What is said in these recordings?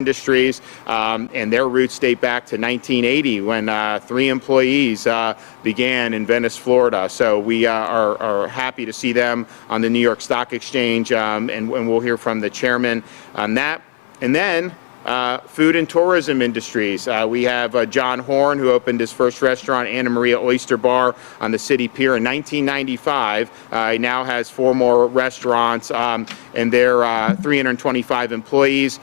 industries, and their roots date back to 1980 when 3 employees began in Venice, Florida. So we are happy to see them on the New York Stock Exchange, and we'll hear from the chairman on that. And then food and tourism industries. We have John Horn, who opened his first restaurant, Anna Maria Oyster Bar, on the City Pier in 1995. He now has 4 more restaurants, and they're 325 employees.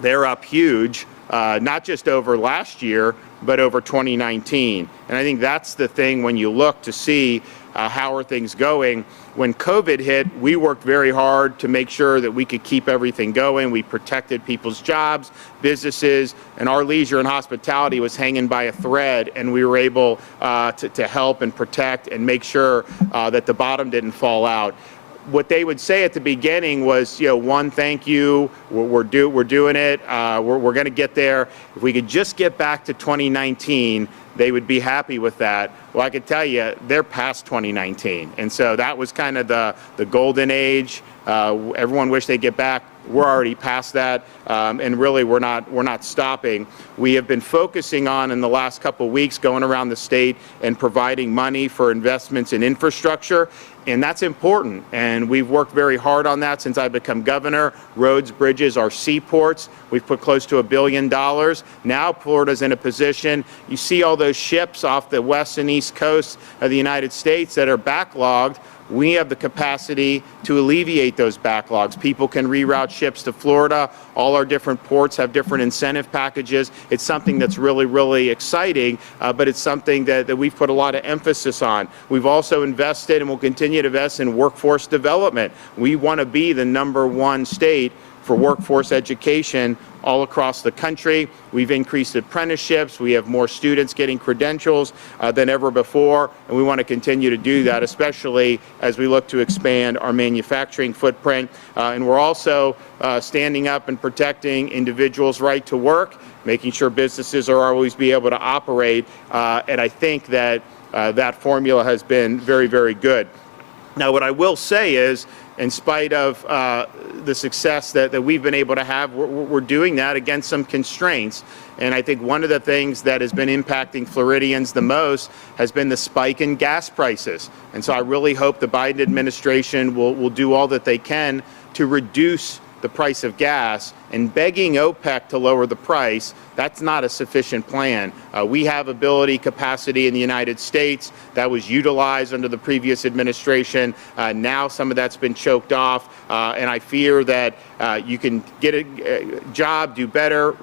They're up huge, not just over last year, but over 2019. And I think that's the thing when you look to see how are things going. When COVID hit, we worked very hard to make sure that we could keep everything going. We protected people's jobs, businesses, and our leisure and hospitality was hanging by a thread, and we were able to help and protect and make sure that the bottom didn't fall out. What they would say at the beginning was, one, thank you, we're doing it, we're going to get there. If we could just get back to 2019, they would be happy with that. Well, I could tell you, they're past 2019. And so that was kind of the golden age. Everyone wished they'd get back. We're already past that, and really we're not stopping. We have been focusing on, in the last couple of weeks, going around the state and providing money for investments in infrastructure, and that's important. And we've worked very hard on that since I've become governor. Roads, bridges, our seaports. We've put close to $1 billion. Now Florida's in a position, you see all those ships off the west and east coast of the United States that are backlogged. We have the capacity to alleviate those backlogs. People can reroute ships to Florida. All our different ports have different incentive packages. It's something that's really, really exciting, but it's something that we've put a lot of emphasis on. We've also invested and will continue to invest in workforce development. We want to be the #1 state for workforce education all across the country. We've increased apprenticeships. We have more students getting credentials than ever before, and we want to continue to do that, especially as we look to expand our manufacturing footprint. And we're also standing up and protecting individuals' right to work, making sure businesses are always be able to operate, and I think that that formula has been very, very good. Now, what I will say is, in spite of the success that we've been able to have, we're doing that against some constraints. And I think one of the things that has been impacting Floridians the most has been the spike in gas prices. And so I really hope the Biden administration will do all that they can to reduce the price of gas, and begging OPEC to lower the price, that's not a sufficient plan. We have ability capacity in the United States that was utilized under the previous administration. Now some of that's been choked off, and I fear that you can get a job, do better,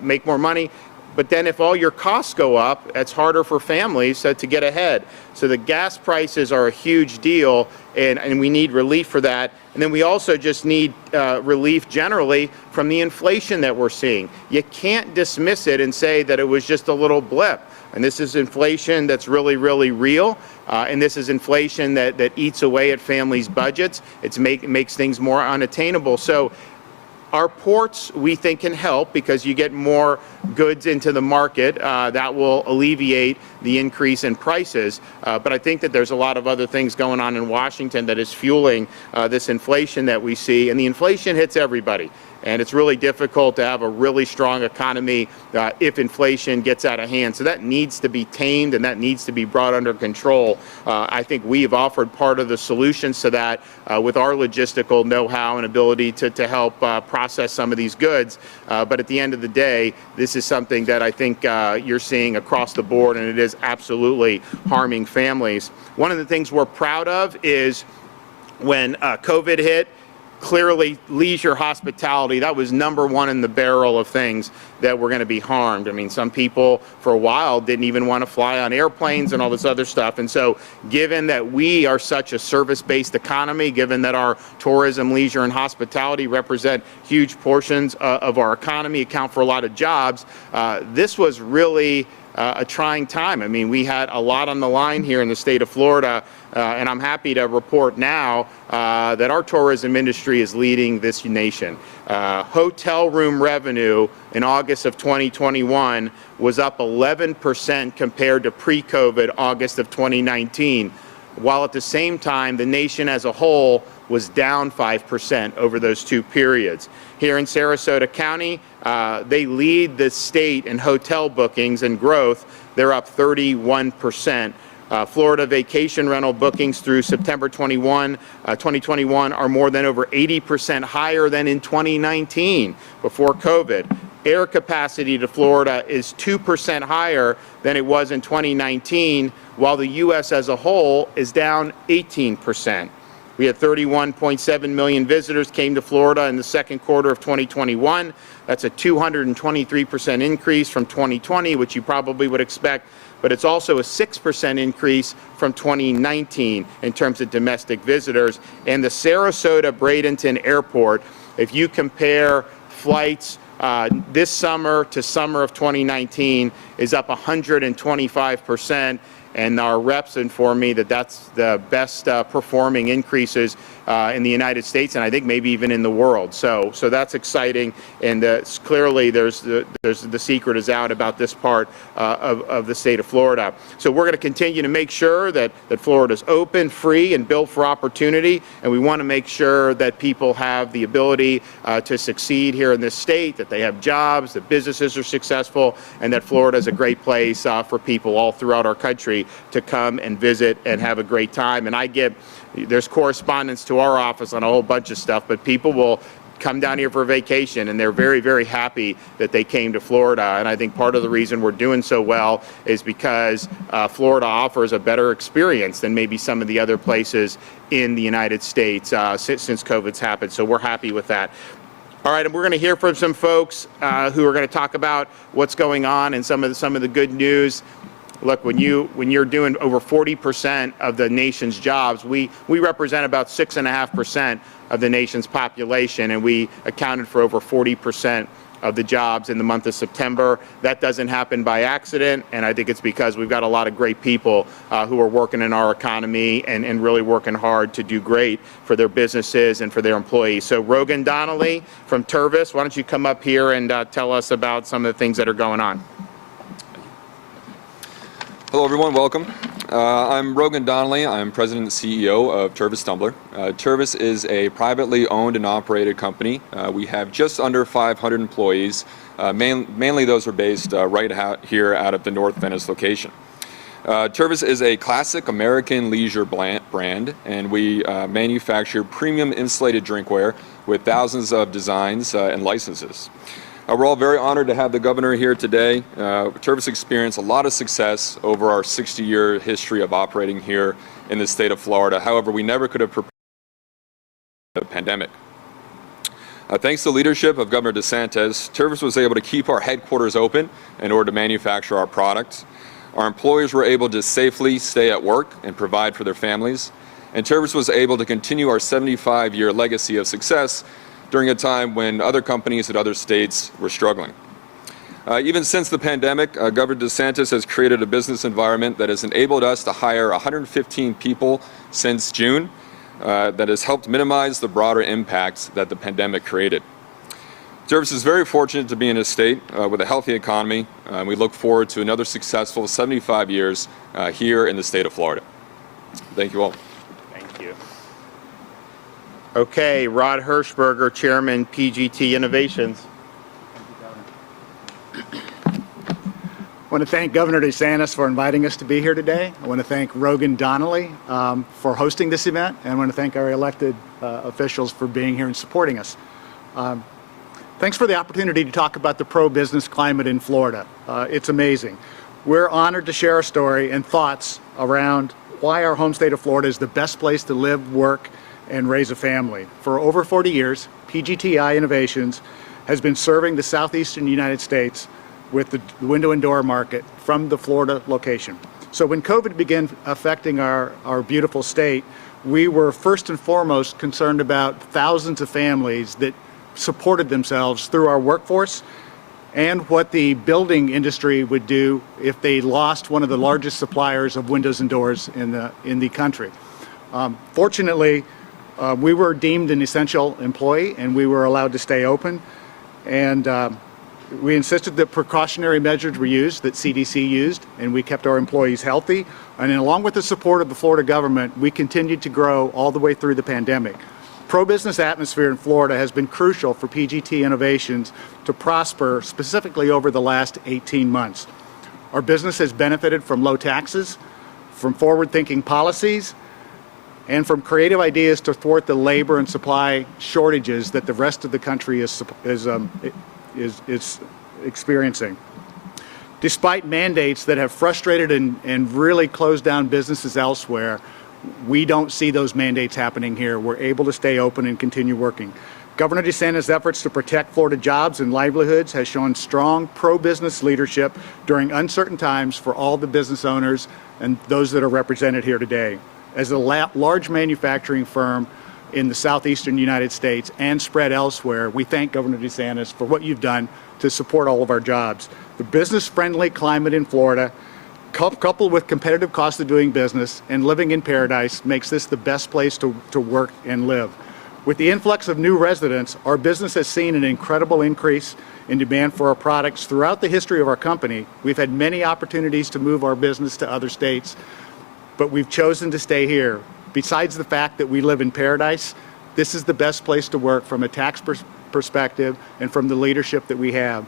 make more money, but then if all your costs go up, it's harder for families to get ahead. So the gas prices are a huge deal, and we need relief for that. And then we also just need relief generally from the inflation that we're seeing. You can't dismiss it and say that it was just a little blip. And this is inflation that's really, really real. And this is inflation that eats away at families' budgets. It makes things more unattainable. So our ports, we think, can help because you get more goods into the market. That will alleviate the increase in prices. But I think that there's a lot of other things going on in Washington that is fueling this inflation that we see. And the inflation hits everybody. And it's really difficult to have a really strong economy if inflation gets out of hand. So that needs to be tamed, and that needs to be brought under control. I think we've offered part of the solutions to that with our logistical know-how and ability to help process some of these goods. But at the end of the day, this is something that I think you're seeing across the board, and it is absolutely harming families. One of the things we're proud of is when COVID hit, clearly leisure hospitality, that was #1 in the barrel of things that were going to be harmed. I mean, some people for a while didn't even want to fly on airplanes and all this other stuff. And so given that we are such a service-based economy, given that our tourism, leisure, and hospitality represent huge portions of our economy, account for a lot of jobs, this was really a trying time. I mean, we had a lot on the line here in the state of Florida, and I'm happy to report now that our tourism industry is leading this nation. Hotel room revenue in August of 2021 was up 11% compared to pre-COVID August of 2019, while at the same time the nation as a whole was down 5% over those two periods. Here in Sarasota County, they lead the state in hotel bookings and growth. They're up 31%. Florida vacation rental bookings through September 2021 are more than over 80% higher than in 2019 before COVID. Air capacity to Florida is 2% higher than it was in 2019, while the U.S. as a whole is down 18%. We had 31.7 million visitors came to Florida in the second quarter of 2021. That's a 223% increase from 2020, which you probably would expect, but it's also a 6% increase from 2019 in terms of domestic visitors. And the Sarasota-Bradenton Airport, if you compare flights this summer to summer of 2019, is up 125%. And our reps inform me that that's the best performing increases in the United States, and I think maybe even in the world. So that's exciting, and clearly the secret is out about this part of the state of Florida. So we're going to continue to make sure that Florida's open, free, and built for opportunity, and we want to make sure that people have the ability to succeed here in this state, that they have jobs, that businesses are successful, and that Florida is a great place for people all throughout our country to come and visit and have a great time. And there's correspondence to our office on a whole bunch of stuff, but people will come down here for a vacation and they're very, very happy that they came to Florida. And I think part of the reason we're doing so well is because Florida offers a better experience than maybe some of the other places in the United States since COVID's happened. So we're happy with that. All right, and we're going to hear from some folks who are going to talk about what's going on and some of the good news. Look, when you're doing over 40% of the nation's jobs, we represent about 6.5% of the nation's population, and we accounted for over 40% of the jobs in the month of September. That doesn't happen by accident, and I think it's because we've got a lot of great people who are working in our economy and really working hard to do great for their businesses and for their employees. So Rogan Donnelly from Tervis, why don't you come up here and tell us about some of the things that are going on. Hello everyone, welcome. I'm Rogan Donnelly. I'm President and CEO of Tervis Tumbler. Tervis is a privately owned and operated company. We have just under 500 employees. Mainly those are based right out here out of the North Venice location. Tervis is a classic American leisure brand, and we manufacture premium insulated drinkware with thousands of designs and licenses. We're all very honored to have the governor here today. Tervis experienced a lot of success over our 60-year history of operating here in the state of Florida. However, we never could have prepared for the pandemic. Thanks to the leadership of Governor DeSantis, Tervis was able to keep our headquarters open in order to manufacture our products. Our employees were able to safely stay at work and provide for their families. And Tervis was able to continue our 75-year legacy of success during a time when other companies in other states were struggling. Even since the pandemic, Governor DeSantis has created a business environment that has enabled us to hire 115 people since June that has helped minimize the broader impacts that the pandemic created. Tervis is very fortunate to be in a state with a healthy economy. We look forward to another successful 75 years here in the state of Florida. Thank you all. Okay, Rod Hirschberger, Chairman, PGT Innovations. I want to thank Governor DeSantis for inviting us to be here today. I want to thank Rogan Donnelly for hosting this event, and I want to thank our elected officials for being here and supporting us. Thanks for the opportunity to talk about the pro-business climate in Florida. It's amazing. We're honored to share our story and thoughts around why our home state of Florida is the best place to live, work, and raise a family. For over 40 years, PGTI Innovations has been serving the southeastern United States with the window and door market from the Florida location. So when COVID began affecting our beautiful state, we were first and foremost concerned about thousands of families that supported themselves through our workforce and what the building industry would do if they lost one of the largest suppliers of windows and doors in the country. Fortunately, we were deemed an essential employee and we were allowed to stay open, and we insisted that precautionary measures were used, that CDC used, and we kept our employees healthy. And along with the support of the Florida government, we continued to grow all the way through the pandemic. Pro-business atmosphere in Florida has been crucial for PGT Innovations to prosper, specifically over the last 18 months. Our business has benefited from low taxes, from forward-thinking policies, and from creative ideas to thwart the labor and supply shortages that the rest of the country is experiencing. Despite mandates that have frustrated and really closed down businesses elsewhere, we don't see those mandates happening here. We're able to stay open and continue working. Governor DeSantis' efforts to protect Florida jobs and livelihoods has shown strong pro-business leadership during uncertain times for all the business owners and those that are represented here today. As a large manufacturing firm in the southeastern United States and spread elsewhere, we thank Governor DeSantis for what you've done to support all of our jobs. The business-friendly climate in Florida, coupled with competitive cost of doing business and living in paradise, makes this the best place to work and live. With the influx of new residents, our business has seen an incredible increase in demand for our products. Throughout the history of our company, we've had many opportunities to move our business to other states, but we've chosen to stay here. Besides the fact that we live in paradise, this is the best place to work from a tax perspective and from the leadership that we have.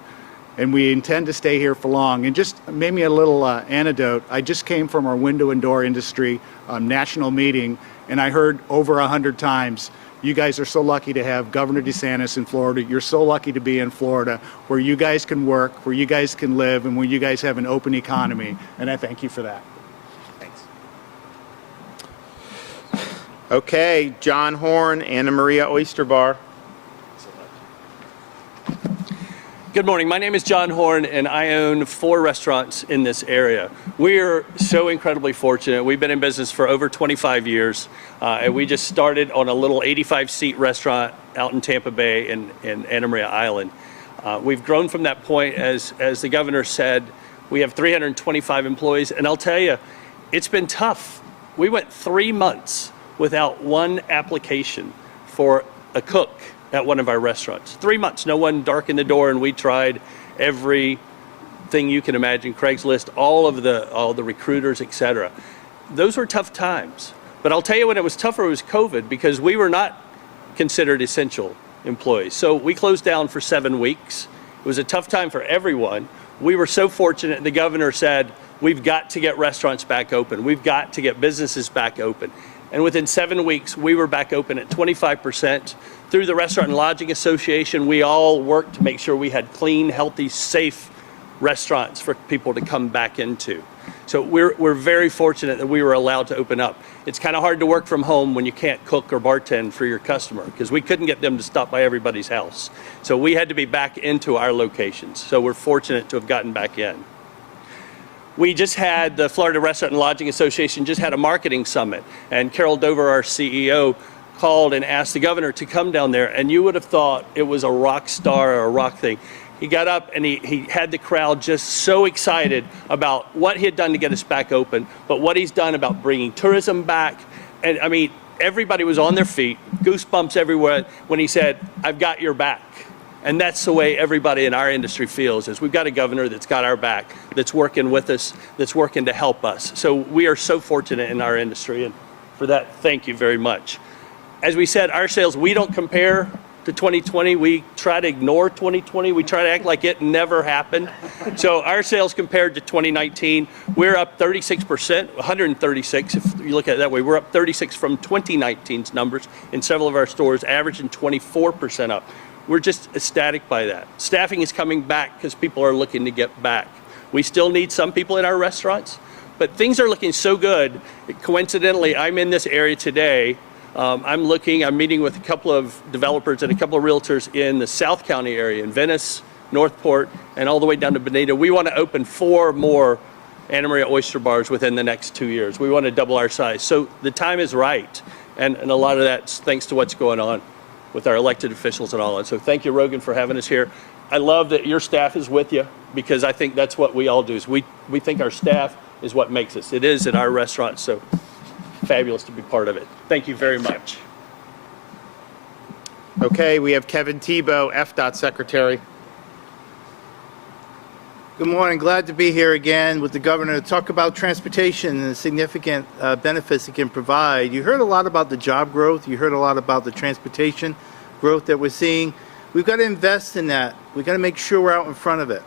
And we intend to stay here for long. And just maybe a little anecdote, I just came from our window and door industry national meeting, and I heard over 100 times, you guys are so lucky to have Governor DeSantis in Florida. You're so lucky to be in Florida, where you guys can work, where you guys can live, and where you guys have an open economy. And I thank you for that. Thanks. Okay, John Horn, Anna Maria Oysterbar. Good morning. My name is John Horn, and I own 4 restaurants in this area. We are so incredibly fortunate. We've been in business for over 25 years, and we just started on a little 85-seat restaurant out in Tampa Bay in Anna Maria Island. We've grown from that point, as the governor said. We have 325 employees, and I'll tell you, it's been tough. We went 3 months without one application for a cook at one of our restaurants. 3 months, no one darkened the door, and we tried everything you can imagine, Craigslist, all the recruiters, etc. Those were tough times. But I'll tell you when it was tougher, it was COVID, because we were not considered essential employees. So we closed down for 7 weeks. It was a tough time for everyone. We were so fortunate, the governor said, we've got to get restaurants back open. We've got to get businesses back open. And within 7 weeks, we were back open at 25%. Through the Restaurant and Lodging Association, we all worked to make sure we had clean, healthy, safe restaurants for people to come back into. So we're very fortunate that we were allowed to open up. It's kind of hard to work from home when you can't cook or bartend for your customer, because we couldn't get them to stop by everybody's house. So we had to be back into our locations. So we're fortunate to have gotten back in. We just had, the Florida Restaurant and Lodging Association just had a marketing summit, and Carol Dover, our CEO, called and asked the governor to come down there, and you would have thought it was a rock star or a rock thing. He got up and he had the crowd just so excited about what he had done to get us back open, but what he's done about bringing tourism back. And I mean, everybody was on their feet, goosebumps everywhere when he said, I've got your back. And that's the way everybody in our industry feels, is we've got a governor that's got our back, that's working with us, that's working to help us. So we are so fortunate in our industry, and for that, thank you very much. As we said, our sales, we don't compare to 2020. We try to ignore 2020. We try to act like it never happened. So our sales compared to 2019, we're up 36%, 136 if you look at it that way. We're up 36 from 2019's numbers in several of our stores, averaging 24% up. We're just ecstatic by that. Staffing is coming back because people are looking to get back. We still need some people in our restaurants, but things are looking so good. Coincidentally, I'm in this area today. I'm meeting with a couple of developers and a couple of realtors in the South County area, in Venice, Northport, and all the way down to Bonita. We want to open 4 more Anna Maria Oyster Bars within the next 2 years. We want to double our size. So the time is right, and a lot of that's thanks to what's going on with our elected officials and all that. So thank you, Rogan, for having us here. I love that your staff is with you, because I think that's what we all do, is we think our staff is what makes us. It is in our restaurants, so fabulous to be part of it. Thank you very much. Okay, we have Kevin Tebow, FDOT Secretary. Good morning. Glad to be here again with the governor to talk about transportation and the significant benefits it can provide. You heard a lot about the job growth. You heard a lot about the transportation growth that we're seeing. We've got to invest in that. We've got to make sure we're out in front of it.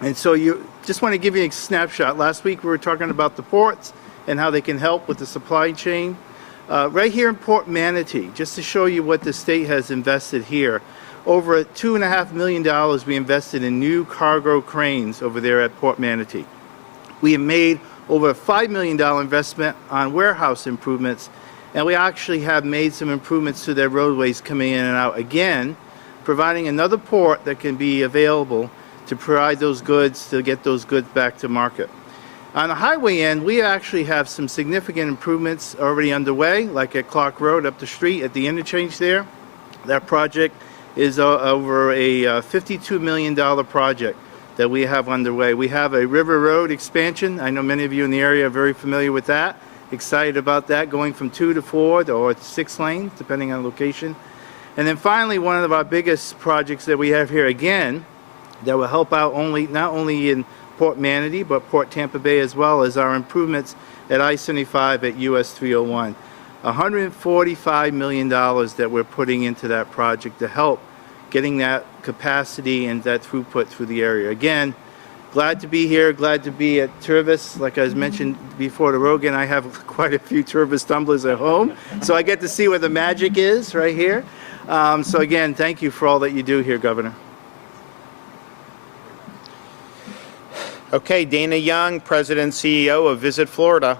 And so you just want to give you a snapshot. Last week we were talking about the ports and how they can help with the supply chain. Right here in Port Manatee, just to show you what the state has invested here, over $2.5 million we invested in new cargo cranes over there at Port Manatee. We have made over a $5 million investment on warehouse improvements, and we actually have made some improvements to their roadways coming in and out. Again, providing another port that can be available to provide those goods, to get those goods back to market. On the highway end, we actually have some significant improvements already underway, like at Clark Road up the street at the interchange there. That project is over a $52 million project that we have underway. We have a River Road expansion. I know many of you in the area are very familiar with that. Excited about that, going from 2 to 4 or 6 lanes, depending on location. And then finally, one of our biggest projects that we have here again, that will help out not only in Port Manatee, but Port Tampa Bay as well, as our improvements at I-75 at US 301. $145 million that we're putting into that project to help getting that capacity and that throughput through the area. Again, glad to be here, glad to be at Tervis. Like I was mentioned before to Rogan, I have quite a few Tervis tumblers at home, so I get to see where the magic is right here. So again, thank you for all that you do here, Governor. Okay, Dana Young, President and CEO of Visit Florida.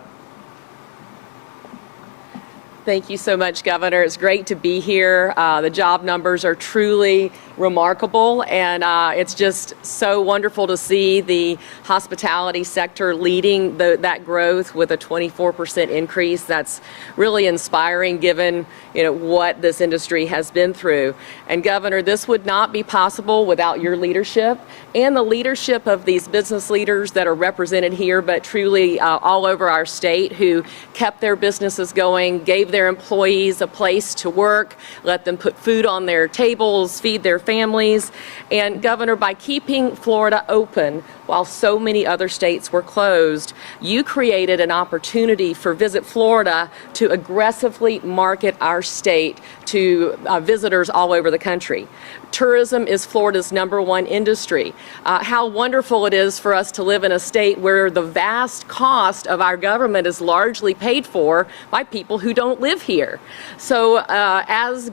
Thank you so much, Governor. It's great to be here. The job numbers are truly remarkable, and it's just so wonderful to see the hospitality sector leading that growth with a 24% increase. That's really inspiring given what this industry has been through. And Governor, this would not be possible without your leadership and the leadership of these business leaders that are represented here, but truly all over our state, who kept their businesses going, gave their employees a place to work, let them put food on their tables, feed their families. And Governor, by keeping Florida open while so many other states were closed, you created an opportunity for Visit Florida to aggressively market our state to visitors all over the country. Tourism is Florida's #1 industry. How wonderful it is for us to live in a state where the vast cost of our government is largely paid for by people who don't live here. So as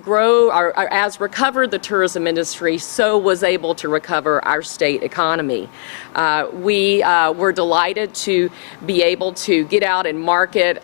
recovered the tourism industry, so was able to recover our state economy. We were delighted to be able to get out and market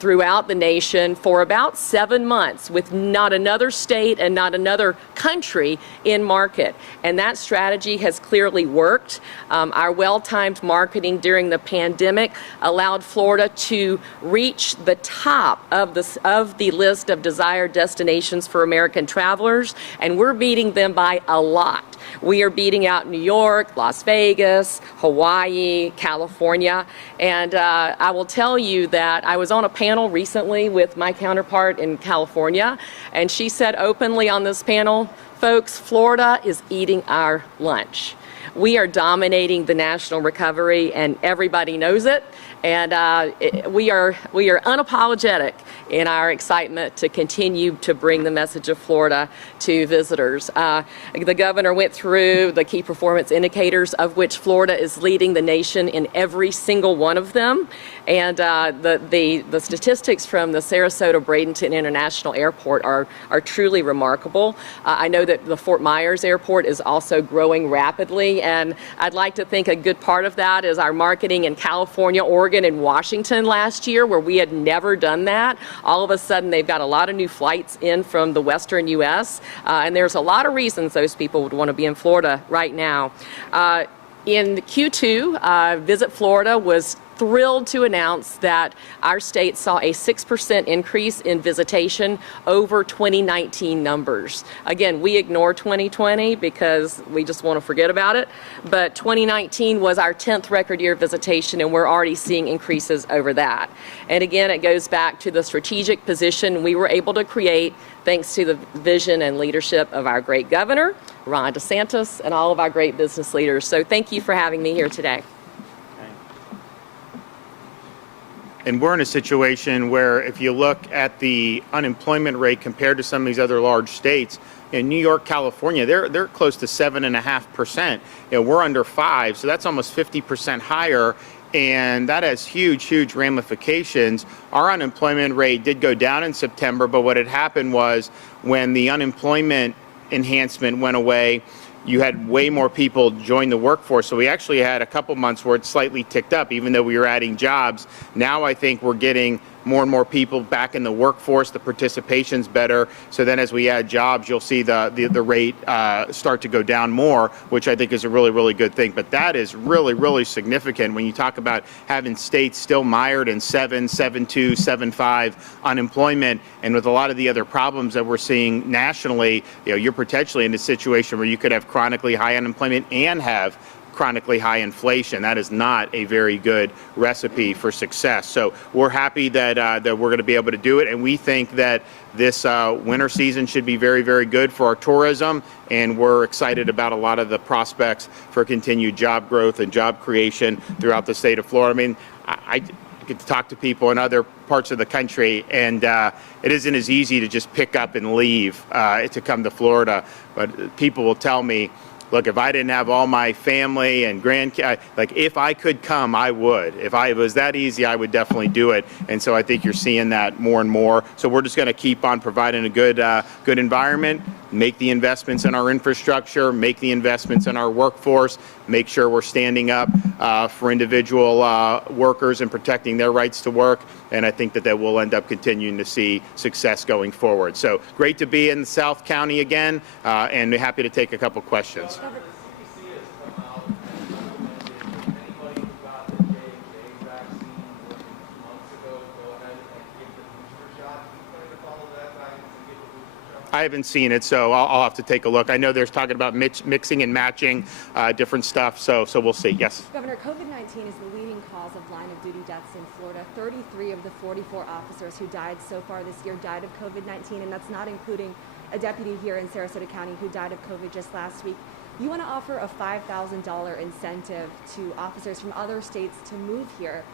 throughout the nation for about 7 months with not another state and not another country in market. And that strategy has clearly worked. Our well-timed marketing during the pandemic allowed Florida to reach the top of the list of desired destinations for American travelers, and we're beating them by a lot. We are beating out New York, Las Vegas, Hawaii, California, and I will tell you that I was on a panel recently with my counterpart in California, and she said openly on this panel, folks, Florida is eating our lunch. We are dominating the national recovery, and everybody knows it. And we are unapologetic in our excitement to continue to bring the message of Florida to visitors. The governor went through the key performance indicators, of which Florida is leading the nation in every single one of them. And the statistics from the Sarasota Bradenton International Airport are truly remarkable. I know that the Fort Myers Airport is also growing rapidly, and I'd like to think a good part of that is our marketing in California, Oregon, and Washington last year, where we had never done that. All of a sudden, they've got a lot of new flights in from the western U.S., and there's a lot of reasons those people would want to be in Florida right now. In Q2, Visit Florida was thrilled to announce that our state saw a 6% increase in visitation over 2019 numbers. Again, we ignore 2020 because we just want to forget about it, but 2019 was our 10th record year of visitation, and we're already seeing increases over that. And again, it goes back to the strategic position we were able to create thanks to the vision and leadership of our great governor, Ron DeSantis, and all of our great business leaders. So thank you for having me here today. And we're in a situation where if you look at the unemployment rate compared to some of these other large states, in New York, California, they're close to 7.5%. We're under 5%, so that's almost 50% higher. And that has huge, huge ramifications. Our unemployment rate did go down in September, but what had happened was when the unemployment enhancement went away, you had way more people join the workforce. So we actually had a couple months where it slightly ticked up, even though we were adding jobs. Now I think we're getting more and more people back in the workforce. The participation's better. So then as we add jobs, you'll see the rate start to go down more, which I think is a really, really good thing. But that is really, really significant when you talk about having states still mired in 7, 7.2, 7.5 unemployment. And with a lot of the other problems that we're seeing nationally, you're potentially in a situation where you could have chronically high unemployment and have chronically high inflation. That is not a very good recipe for success. So we're happy that that we're going to be able to do it, and we think that this winter season should be very, very good for our tourism, and we're excited about a lot of the prospects for continued job growth and job creation throughout the state of Florida. I mean, I get to talk to people in other parts of the country, and it isn't as easy to just pick up and leave to come to Florida, but people will tell me, look, if I didn't have all my family and grandkids, like if I could come, I would. If it was that easy, I would definitely do it. And so I think you're seeing that more and more. So we're just going to keep on providing a good environment, make the investments in our infrastructure, make the investments in our workforce, make sure we're standing up for individual workers and protecting their rights to work. And I think that we'll end up continuing to see success going forward. So great to be in South County again, and happy to take a couple questions. I haven't seen it, so I'll have to take a look. I know there's talking about mixing and matching different stuff, so we'll see. Yes? Governor, COVID-19 is the leading cause of line-of-duty deaths in Florida. 33 of the 44 officers who died so far this year died of COVID-19, and that's not including a deputy here in Sarasota County who died of COVID just last week. You want to offer a $5,000 incentive to officers from other states to move here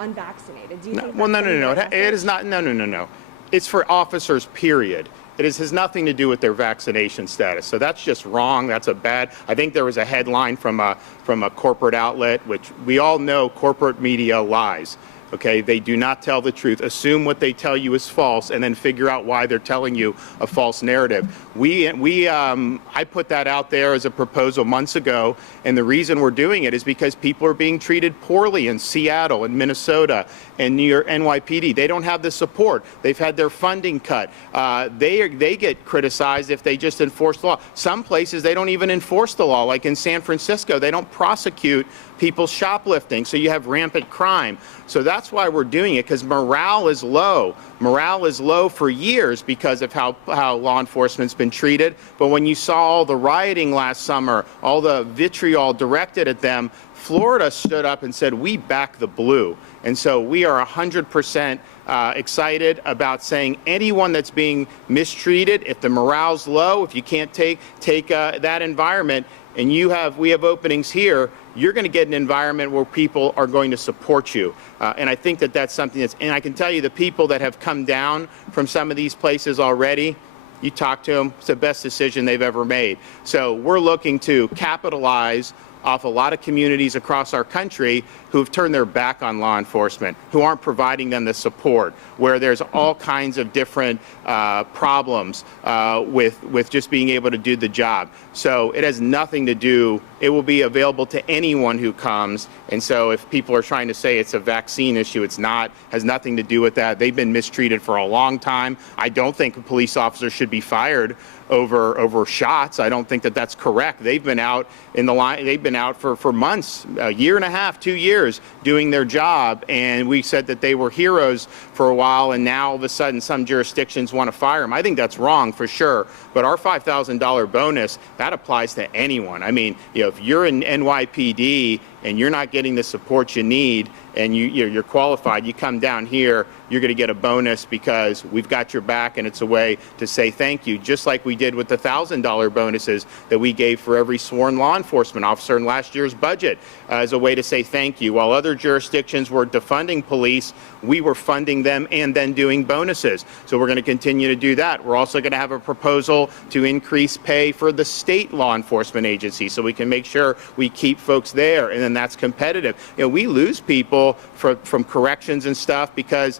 unvaccinated. Do you think well, no. It is not. No. It's for officers, period. It has nothing to do with their vaccination status. So that's just wrong. That's a bad. I think there was a headline from a corporate outlet, which we all know corporate media lies. Okay, they do not tell the truth. Assume what they tell you is false, and then figure out why they're telling you a false narrative. I put that out there as a proposal months ago, and the reason we're doing it is because people are being treated poorly in Seattle and Minnesota and New York, NYPD. They don't have the support. They've had their funding cut. They get criticized if they just enforce the law. Some places they don't even enforce the law, like in San Francisco. They don't prosecute people shoplifting, so you have rampant crime. So that's why we're doing it, because morale is low. Morale is low for years because of how law enforcement's been treated. But when you saw all the rioting last summer, all the vitriol directed at them, Florida stood up and said, we back the blue. And so we are 100% excited about saying anyone that's being mistreated, if the morale's low, if you can't take that environment, and we have openings here, you're going to get an environment where people are going to support you. And I think that's something and I can tell you the people that have come down from some of these places already, you talk to them, it's the best decision they've ever made. So we're looking to capitalize off a lot of communities across our country who've turned their back on law enforcement, who aren't providing them the support, where there's all kinds of different problems with just being able to do the job. So it has nothing to do, it will be available to anyone who comes. And so if people are trying to say it's a vaccine issue, it's not, has nothing to do with that. They've been mistreated for a long time. I don't think a police officer should be fired over shots. I don't think that that's correct. They've been out in the line. They've been out for months, a year and a half, 2 years, doing their job. And we said that they were heroes for a while, and now all of a sudden some jurisdictions want to fire them. I think that's wrong for sure. But our $5,000 bonus, that applies to anyone. I mean, if you're in NYPD and you're not getting the support you need, and you're qualified, you come down here, you're going to get a bonus because we've got your back, and it's a way to say thank you, just like we did with the $1,000 bonuses that we gave for every sworn law enforcement officer in last year's budget as a way to say thank you. While other jurisdictions were defunding police, we were funding them and then doing bonuses. So we're going to continue to do that. We're also going to have a proposal to increase pay for the state law enforcement agencies so we can make sure we keep folks there, and then that's competitive. We lose people from corrections and stuff because,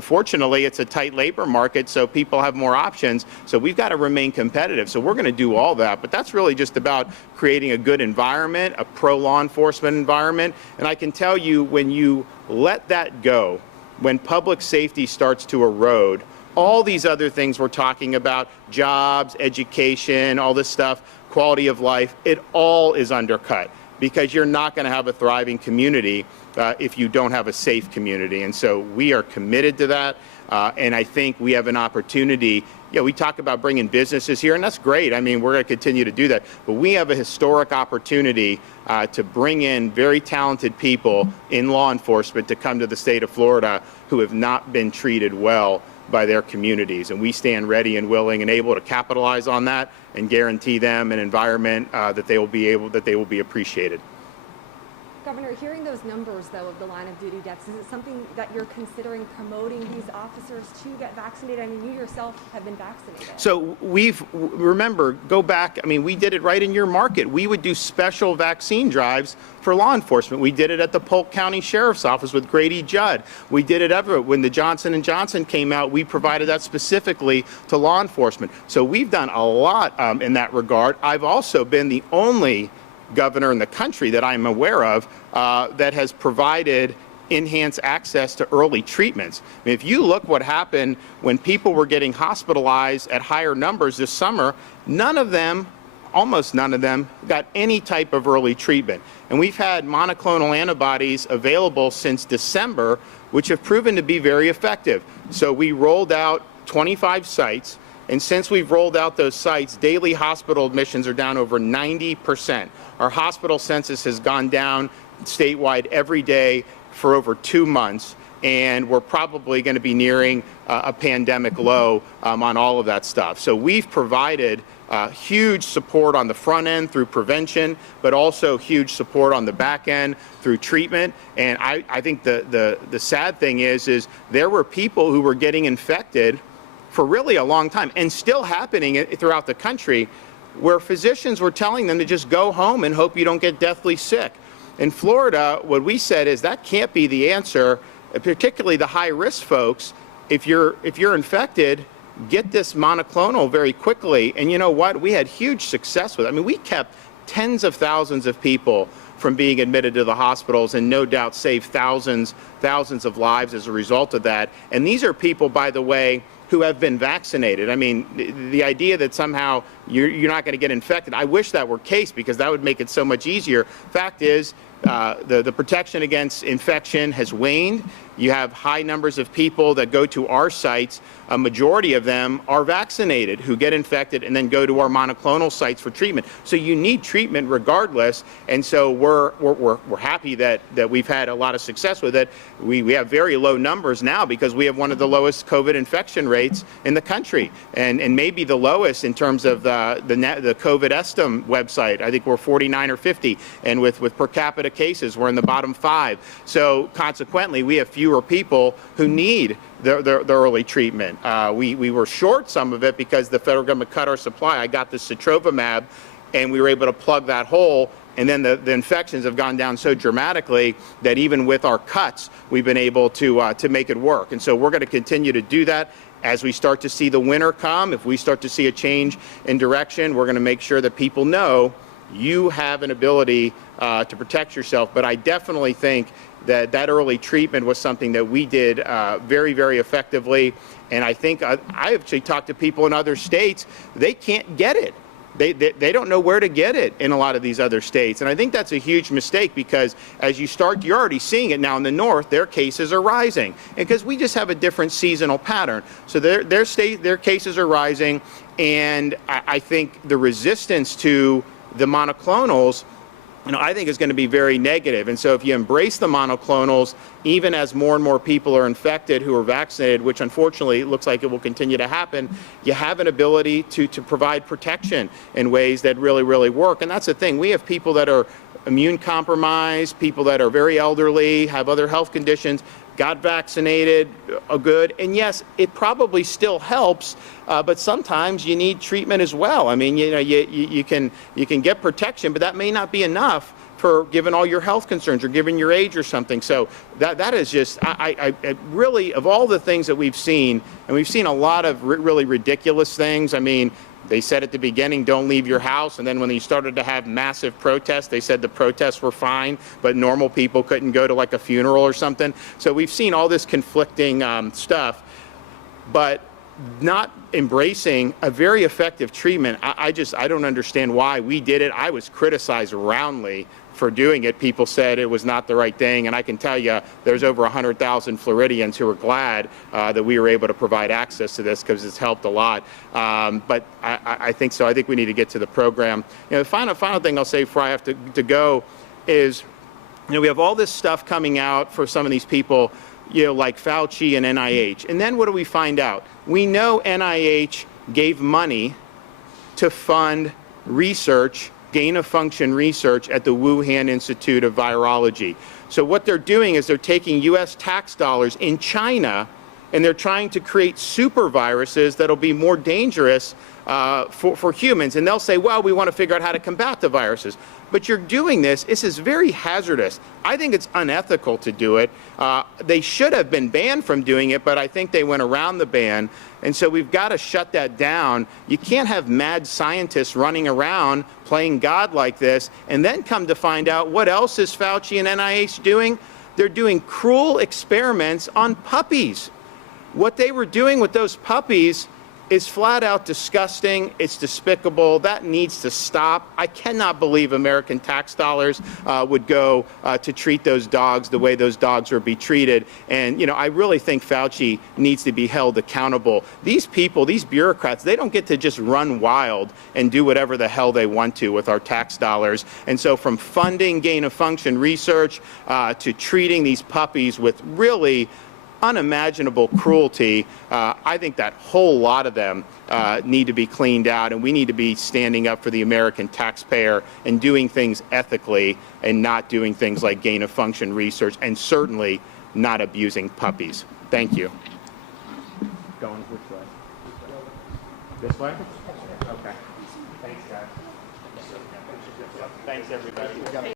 fortunately, it's a tight labor market, so people have more options. So we've got to remain competitive. So we're going to do all that. But that's really just about creating a good environment, a pro-law enforcement environment. And I can tell you, when you let that go, when public safety starts to erode, all these other things we're talking about, jobs, education, all this stuff, quality of life, it all is undercut, because you're not going to have a thriving community if you don't have a safe community. And so we are committed to that. And I think we have an opportunity. We talk about bringing businesses here, and that's great. I mean, we're going to continue to do that. But we have a historic opportunity to bring in very talented people in law enforcement to come to the state of Florida who have not been treated well by their communities. And we stand ready and willing and able to capitalize on that and guarantee them an environment that they will be appreciated. Governor, hearing those numbers, though, of the line of duty deaths, is it something that you're considering promoting these officers to get vaccinated? I mean, you yourself have been vaccinated. So remember, go back, I mean, we did it right in your market. We would do special vaccine drives for law enforcement. We did it at the Polk County Sheriff's Office with Grady Judd. We did it everywhere. When the Johnson & Johnson came out, we provided that specifically to law enforcement. So we've done a lot in that regard. I've also been the only governor in the country that I'm aware of that has provided enhanced access to early treatments. I mean, if you look what happened when people were getting hospitalized at higher numbers this summer, almost none of them got any type of early treatment. And we've had monoclonal antibodies available since December, which have proven to be very effective. So we rolled out 25 sites. And since we've rolled out those sites, daily hospital admissions are down over 90%. Our hospital census has gone down statewide every day for over 2 months, and we're probably going to be nearing a pandemic low on all of that stuff. So we've provided huge support on the front end through prevention, but also huge support on the back end through treatment. And I think the sad thing is there were people who were getting infected for really a long time, and still happening throughout the country, where physicians were telling them to just go home and hope you don't get deathly sick. In Florida, what we said is that can't be the answer, particularly the high-risk folks. If you're infected, get this monoclonal very quickly. And you know what? We had huge success with it. I mean, we kept tens of thousands of people from being admitted to the hospitals, and no doubt saved thousands of lives as a result of that. And these are people, by the way, who have been vaccinated. I mean, the idea that somehow you're not going to get infected, I wish that were the case, because that would make it so much easier. Fact is, the protection against infection has waned. You have high numbers of people that go to our sites. A majority of them are vaccinated who get infected and then go to our monoclonal sites for treatment. So you need treatment regardless. And so we're happy that we've had a lot of success with it. We have very low numbers now because we have one of the lowest COVID infection rates in the country, and maybe the lowest in terms of the COVID Estim website. I think we're 49 or 50, and with per capita cases, we're in the bottom 5. So consequently, we have fewer people who need the early treatment. We were short some of it because the federal government cut our supply. I got this Sotrovimab, and we were able to plug that hole. And then the infections have gone down so dramatically that even with our cuts, we've been able to make it work. And so we're going to continue to do that. As we start to see the winter come, if we start to see a change in direction, we're going to make sure that people know you have an ability to protect yourself. But I definitely think that that early treatment was something that we did very, very effectively. And I think I actually talked to people in other states, they can't get it. They don't know where to get it in a lot of these other states. And I think that's a huge mistake, because as you start, you're already seeing it now in the north, their cases are rising. And because we just have a different seasonal pattern. So their cases are rising. And I think the resistance to the monoclonals, I think is going to be very negative. And so if you embrace the monoclonals, even as more and more people are infected who are vaccinated, which unfortunately looks like it will continue to happen, you have an ability to provide protection in ways that really, really work. And that's the thing. We have people that are immune compromised, people that are very elderly, have other health conditions, got vaccinated, good. And yes, it probably still helps, but sometimes you need treatment as well. I mean, you can get protection, but that may not be enough for given all your health concerns or given your age or something. So that is just, I really, of all the things that we've seen, and we've seen a lot of really ridiculous things. I mean, they said at the beginning, don't leave your house. And then when they started to have massive protests, they said the protests were fine, but normal people couldn't go to like a funeral or something. So we've seen all this conflicting stuff, but not embracing a very effective treatment. I don't understand why we did it. I was criticized roundly for doing it. People said it was not the right thing, and I can tell you there's over 100,000 Floridians who are glad that we were able to provide access to this, because it's helped a lot. But I think so. I think we need to get to the program. The final thing I'll say before I have to go is, we have all this stuff coming out for some of these people, like Fauci and NIH. And then what do we find out? We know NIH gave money to fund research, gain-of-function research at the Wuhan Institute of Virology. So what they're doing is they're taking U.S. tax dollars in China, and they're trying to create super viruses that'll be more dangerous for humans. And they'll say, well, we want to figure out how to combat the viruses. But you're doing this. This is very hazardous. I think it's unethical to do it. They should have been banned from doing it, but I think they went around the ban. And so we've got to shut that down. You can't have mad scientists running around playing God like this, and then come to find out what else is Fauci and NIH doing. They're doing cruel experiments on puppies. What they were doing with those puppies is flat out disgusting. It's despicable. That needs to stop. I cannot believe American tax dollars would go to treat those dogs the way those dogs are being treated. And, I really think Fauci needs to be held accountable. These people, these bureaucrats, they don't get to just run wild and do whatever the hell they want to with our tax dollars. And so from funding gain-of-function research to treating these puppies with really unimaginable cruelty, I think that whole lot of them need to be cleaned out, and we need to be standing up for the American taxpayer and doing things ethically, and not doing things like gain-of-function research, and certainly not abusing puppies. Thank you. Going which way? This way? Okay. Thanks, guys. Thanks, everybody.